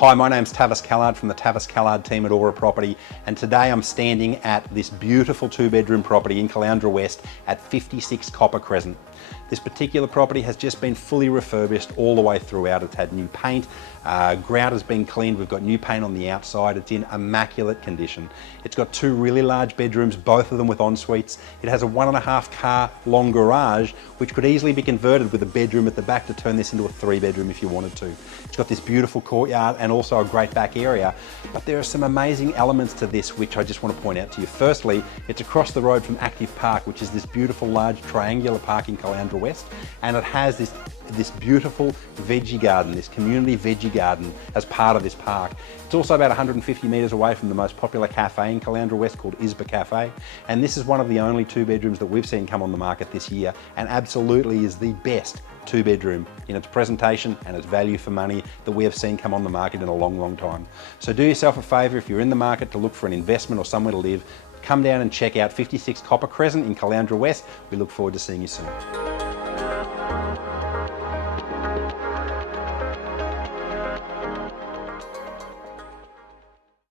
Hi, my name's Tavis Callard from the Tavis Callard team at Aura Property, and today I'm standing at this beautiful two-bedroom property in Caloundra West at 56 Crescent. This particular property has just been fully refurbished all the way throughout. It's had new paint, grout has been cleaned, we've got new paint on the outside, it's in immaculate condition. It's got two really large bedrooms, both of them with en-suites. It has a 1.5 car long garage, which could easily be converted with a bedroom at the back to turn this into a 3-bedroom if you wanted to. It's got this beautiful courtyard and also a great back area, but there are some amazing elements to this which I just want to point out to you. Firstly, it's across the road from Active Park, which is this beautiful large triangular park in Caloundra West, and it has this beautiful veggie garden, this community veggie garden as part of this park. It's also about 150 metres away from the most popular cafe in Caloundra West called Isba Cafe, and this is one of the only 2-bedrooms that we've seen come on the market this year, and absolutely is the best 2-bedroom in its presentation and its value for money that we have seen come on the market in a long time. So do yourself a favour, if you're in the market to look for an investment or somewhere to live, come down and check out 56 Crescent in Caloundra West. We look forward to seeing you soon.